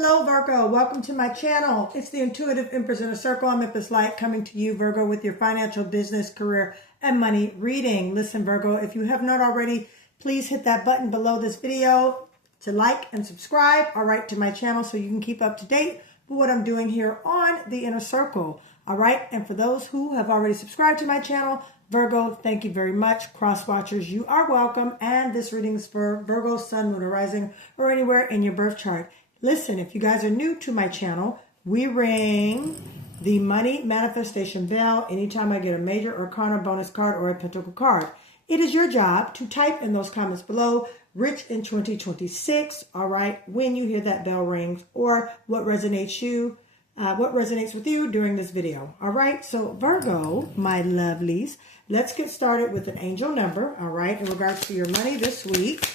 Hello Virgo, welcome to my channel. It's the Intuitive Empress in a Circle. I'm Empress Light coming to you, Virgo, with your financial, business, career, and money reading. Listen, Virgo, if you have not already, please hit that button below this video to like and subscribe, all right, to my channel so you can keep up to date with what I'm doing here on the Inner Circle, all right? And for those who have already subscribed to my channel, Virgo, thank you very much. Cross watchers, you are welcome. And this reading is for Virgo, Sun, Moon, or Rising, or anywhere in your birth chart. Listen, if you guys are new to my channel, we ring the money manifestation bell anytime I get a major arcana bonus card or a pentacle card. It is your job to type in those comments below, rich in 2026, all right, when you hear that bell rings, or what resonates with you during this video. All right, so Virgo, my lovelies, let's get started with an angel number, all right, in regards to your money this week.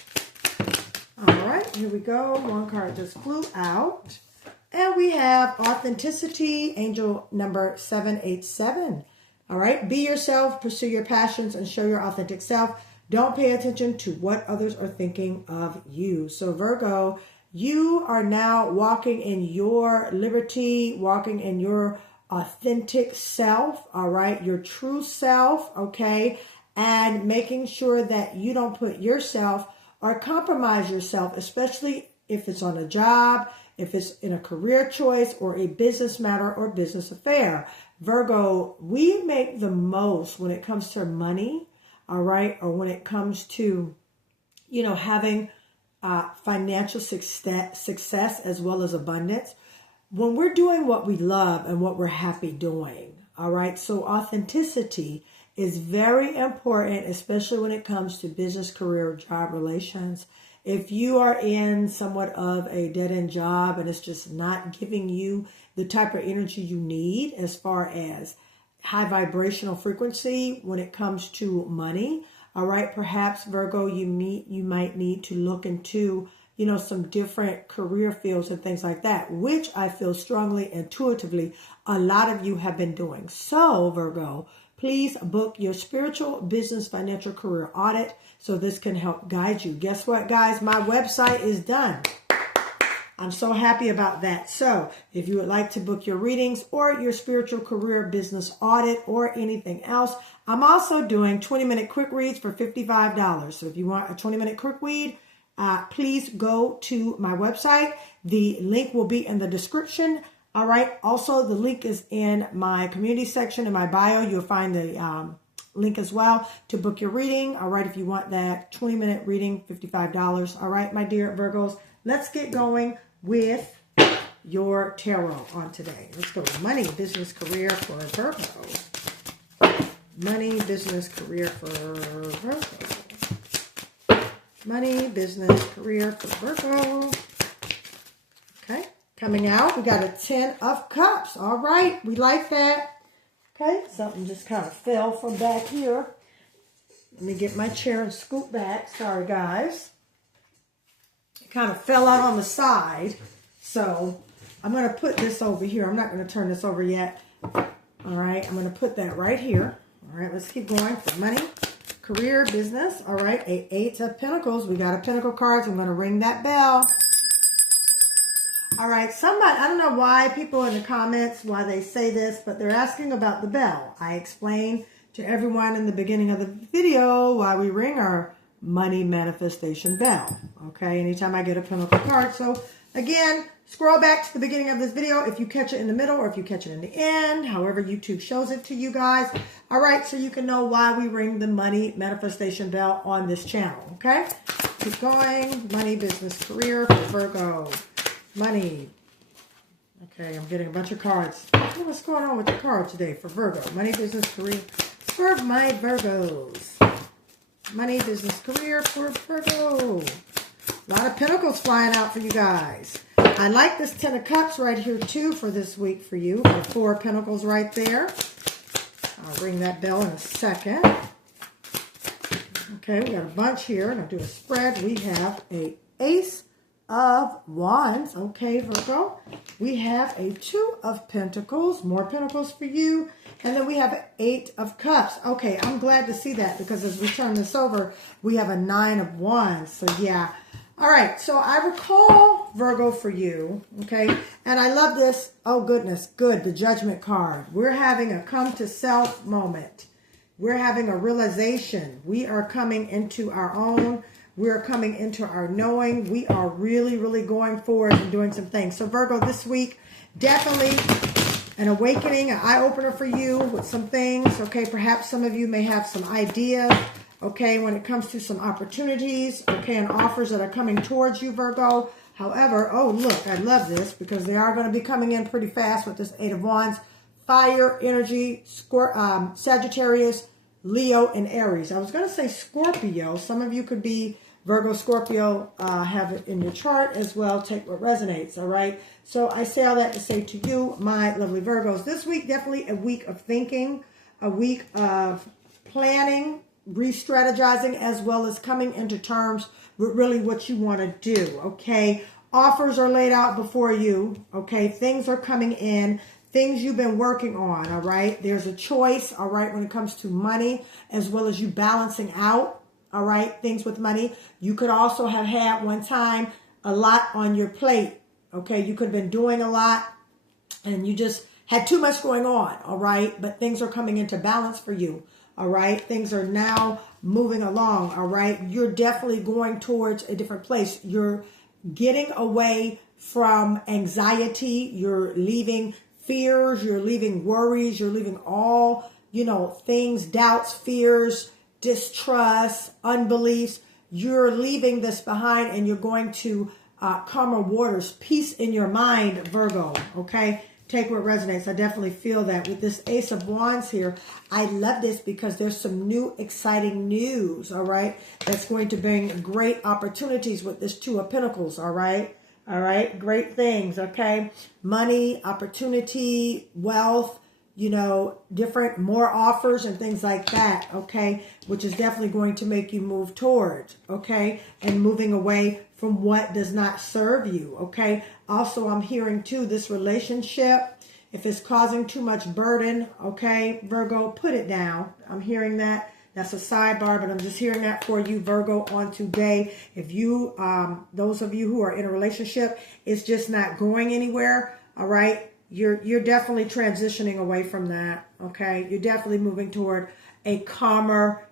All right, here we go. One card just flew out. And we have authenticity, angel number 787. All right, be yourself, pursue your passions, and show your authentic self. Don't pay attention to what others are thinking of you. So Virgo, you are now walking in your liberty, walking in your authentic self, all right, your true self, okay, and making sure that you don't put yourself or compromise yourself, especially if it's on a job, if it's in a career choice or a business matter or business affair. Virgo, we make the most when it comes to money, all right, or when it comes to, you know, having financial success as well as abundance, when we're doing what we love and what we're happy doing, all right? So authenticity is very important, especially when it comes to business, career, job relations. If you are in somewhat of a dead-end job and it's just not giving you the type of energy you need as far as high vibrational frequency when it comes to money, all right, perhaps Virgo, you might need to look into, you know, some different career fields and things like that, which I feel strongly, intuitively, a lot of you have been doing. So Virgo, please book your spiritual, business, financial, career audit so this can help guide you. Guess what, guys? My website is done. I'm so happy about that. So if you would like to book your readings or your spiritual, career, business audit or anything else, I'm also doing 20-minute quick reads for $55. So if you want a 20-minute quick read, please go to my website. The link will be in the description. All right. Also, the link is in my community section in my bio. You'll find the link as well to book your reading. All right. If you want that 20-minute reading, $55. All right, my dear Virgos, let's get going with your tarot on today. Let's go. Money, business, career for Virgo. Money, business, career for Virgo. Money, business, career for Virgo. Okay. Coming out, we got a 10 of Cups. All right, we like that. Okay, something just kind of fell from back here. Let me get my chair and scoot back. Sorry, guys. It kind of fell out on the side. So I'm going to put this over here. I'm not going to turn this over yet. All right, I'm going to put that right here. All right, let's keep going for money, career, business. All right, 8 of Pentacles. We got a Pentacle card. So I'm going to ring that bell. All right, somebody, I don't know why people in the comments, why they say this, but they're asking about the bell. I explained to everyone in the beginning of the video why we ring our money manifestation bell. Okay, anytime I get a Pentacle card. So again, scroll back to the beginning of this video if you catch it in the middle or if you catch it in the end, however YouTube shows it to you guys. All right, so you can know why we ring the money manifestation bell on this channel. Okay, keep going. Money, business, career for Virgo. Money. Okay, I'm getting a bunch of cards. What's going on with the cards today for Virgo? Money, business, career for my Virgos. Money, business, career for Virgo. A lot of Pentacles flying out for you guys. I like this 10 of Cups right here too for this week for you. The 4 of Pentacles right there. I'll ring that bell in a second. Okay, we got a bunch here. And I'll do a spread. We have a Ace of Wands. Okay, Virgo. We have a 2 of Pentacles. More Pentacles for you. And then we have 8 of Cups. Okay, I'm glad to see that because as we turn this over, we have a 9 of Wands. So yeah, All right, so I recall, Virgo, for you, okay, and I love this. Oh, goodness, good, the Judgment card. We're having a come to self moment. We're having a realization. We are coming into our own. We're coming into our knowing. We are really, really going forward and doing some things. So, Virgo, this week, definitely an awakening, an eye-opener for you with some things, okay? Perhaps some of you may have some ideas, okay, when it comes to some opportunities, okay, and offers that are coming towards you, Virgo. However, oh, look, I love this because they are going to be coming in pretty fast with this Eight of Wands. Fire, energy, Sagittarius, Leo, and Aries. I was going to say Scorpio. Some of you could be Virgo, Scorpio, have it in your chart as well. Take what resonates, all right? So I say all that to say to you, my lovely Virgos, this week, definitely a week of thinking, a week of planning, re-strategizing, as well as coming into terms with really what you want to do, okay? Offers are laid out before you, okay? Things are coming in. Things you've been working on, all right? There's a choice, all right, when it comes to money, as well as you balancing out, all right, things with money. You could also have had one time a lot on your plate, okay? You could have been doing a lot and you just had too much going on, all right? But things are coming into balance for you, all right? Things are now moving along, all right? You're definitely going towards a different place. You're getting away from anxiety. You're leaving fears, you're leaving worries, you're leaving all, things, doubts, fears, distrust, unbeliefs. You're leaving this behind and you're going to calmer waters, peace in your mind, Virgo, okay? Take what resonates. I definitely feel that. With this Ace of Wands here, I love this because there's some new exciting news, all right? That's going to bring great opportunities with this Two of Pentacles, all right? All right, great things, okay? Money, opportunity, wealth, different, more offers and things like that, okay? Which is definitely going to make you move towards, okay? And moving away from what does not serve you, okay? Also, I'm hearing too, this relationship, if it's causing too much burden, okay, Virgo, put it down. I'm hearing that. That's a sidebar, but I'm just hearing that for you, Virgo, on today. If you, those of you who are in a relationship, it's just not going anywhere, all right? You're definitely transitioning away from that, okay? You're definitely moving toward a calmer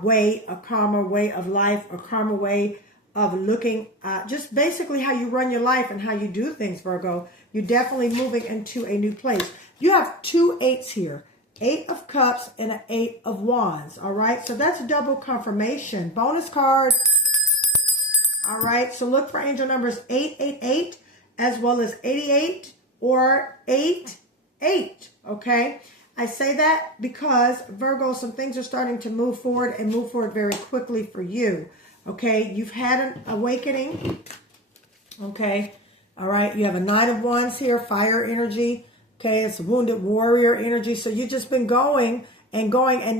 way of life, a calmer way of looking, just basically how you run your life and how you do things, Virgo. You're definitely moving into a new place. You have two eights here. Eight of Cups and an Eight of Wands, all right? So that's double confirmation. Bonus card, all right? So look for angel numbers 888 as well as 88 or 88, okay? I say that because, Virgo, some things are starting to move forward and move forward very quickly for you, okay? You've had an awakening, okay? All right, you have a Nine of Wands here, fire energy. Okay, it's wounded warrior energy. So you've just been going, and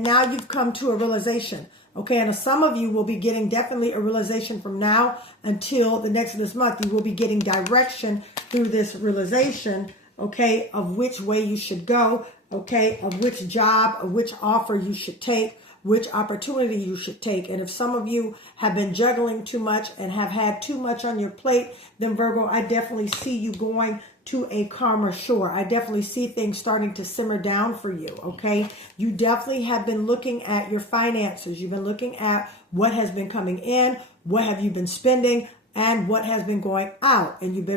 now you've come to a realization. Okay, and some of you will be getting definitely a realization from now until the next of this month. You will be getting direction through this realization, okay, of which way you should go, okay, of which job, of which offer you should take, which opportunity you should take. And if some of you have been juggling too much and have had too much on your plate, then Virgo, I definitely see you going to a calmer shore. I definitely see things starting to simmer down for you, okay? You definitely have been looking at your finances. You've been looking at what has been coming in, what have you been spending, and what has been going out. And you've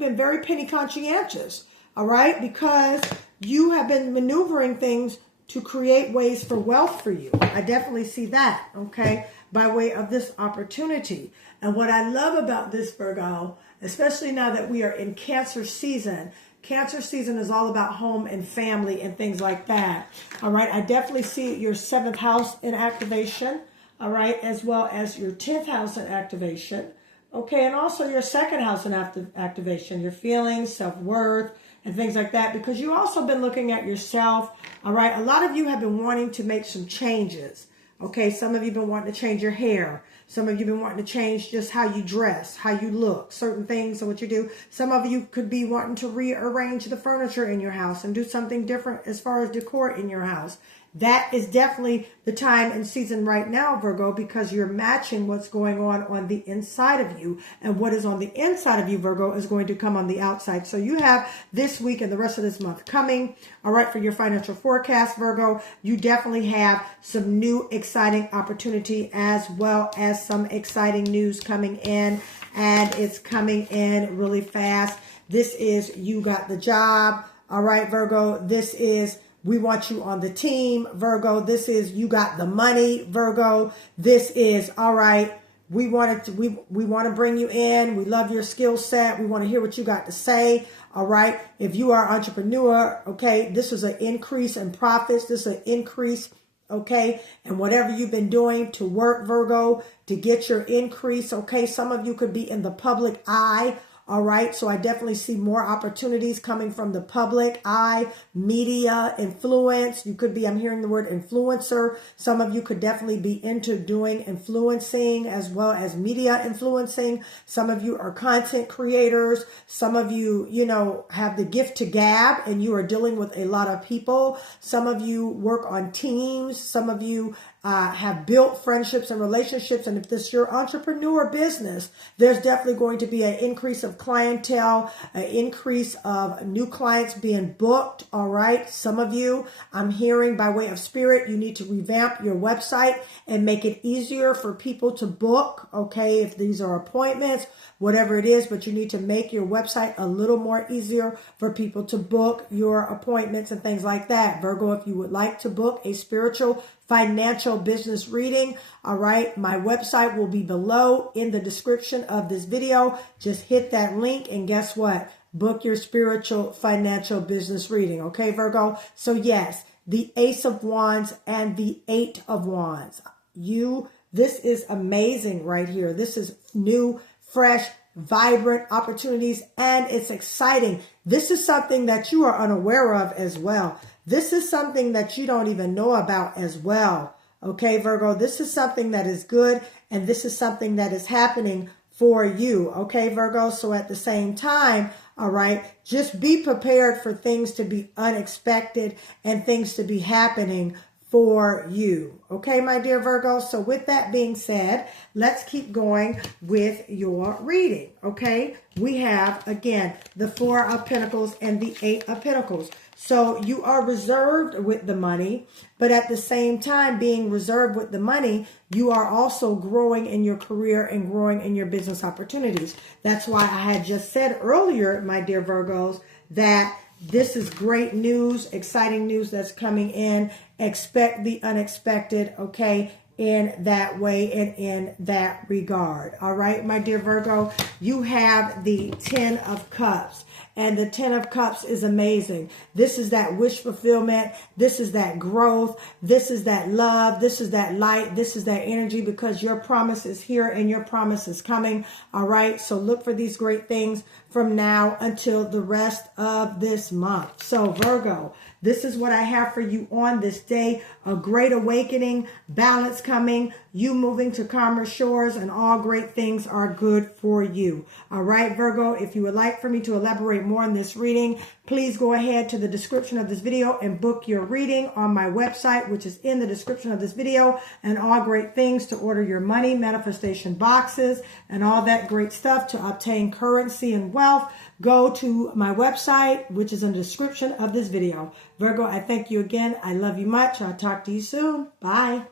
been very penny conscientious, all right? Because you have been maneuvering things to create ways for wealth for you. I definitely see that, okay, by way of this opportunity. And what I love about this, Virgo, especially now that we are in Cancer season. Cancer season is all about home and family and things like that. All right. I definitely see your 7th house in activation. All right. As well as your 10th house in activation. Okay. And also your 2nd house in activation, your feelings, self-worth, and things like that, because you've also been looking at yourself. All right. A lot of you have been wanting to make some changes. Okay. Some of you have been wanting to change your hair. Some of you have been wanting to change just how you dress, how you look, certain things and what you do. Some of you could be wanting to rearrange the furniture in your house and do something different as far as decor in your house that is definitely the time and season right now, Virgo, because you're matching what's going on the inside of you. And what is on the inside of you, Virgo, is going to come on the outside. So you have this week and the rest of this month coming. All right, for your financial forecast, Virgo, you definitely have some new exciting opportunity as well as some exciting news coming in. And it's coming in really fast. This is you got the job. All right, Virgo, this is we want you on the team, Virgo. This is you got the money, Virgo. This is all right. We want to bring you in. We love your skill set. We want to hear what you got to say. All right. If you are an entrepreneur, okay, this is an increase in profits. This is an increase, okay, and whatever you've been doing to work, Virgo, to get your increase. Okay, some of you could be in the public eye. All right. So I definitely see more opportunities coming from the public eye, media, influence. You could be, I'm hearing the word influencer. Some of you could definitely be into doing influencing as well as media influencing. Some of you are content creators. Some of you, you know, have the gift to gab and you are dealing with a lot of people. Some of you work on teams. Some of you have built friendships and relationships. And if this is your entrepreneur business, there's definitely going to be an increase of clientele, an increase of new clients being booked. All right. Some of you, I'm hearing by way of spirit, you need to revamp your website and make it easier for people to book. Okay. If these are appointments, whatever it is, but you need to make your website a little more easier for people to book your appointments and things like that. Virgo, if you would like to book a spiritual financial business reading, all right, my website will be below in the description of this video. Just hit that link and guess what? Book your spiritual financial business reading. Okay, Virgo? So yes, the Ace of Wands and the Eight of Wands. This is amazing right here. This is new, fresh, vibrant opportunities, and it's exciting. This is something that you are unaware of as well. This is something that you don't even know about as well. Okay, Virgo, this is something that is good, and this is something that is happening for you. Okay, Virgo, so at the same time, all right, just be prepared for things to be unexpected and things to be happening for you. Okay, my dear Virgo. So with that being said, let's keep going with your reading. Okay, we have, again, the Four of Pentacles and the Eight of Pentacles. So you are reserved with the money, but at the same time being reserved with the money, you are also growing in your career and growing in your business opportunities. That's why I had just said earlier, my dear Virgos, that this is great news, exciting news that's coming in. Expect the unexpected, okay, in that way and in that regard. All right, my dear Virgo, you have the Ten of Cups. And the Ten of Cups is amazing. This is that wish fulfillment. This is that growth. This is that love. This is that light. This is that energy, because your promise is here and your promise is coming. All right. So look for these great things from now until the rest of this month. So Virgo, this is what I have for you on this day. A great awakening, balance coming, you moving to calmer shores, and all great things are good for you. All right, Virgo, if you would like for me to elaborate more on this reading, please go ahead to the description of this video and book your reading on my website, which is in the description of this video, and all great things to order your money manifestation boxes and all that great stuff to obtain currency and wealth. Go to my website, which is in the description of this video. Virgo, I thank you again. I love you much. I'll talk to you soon. Bye.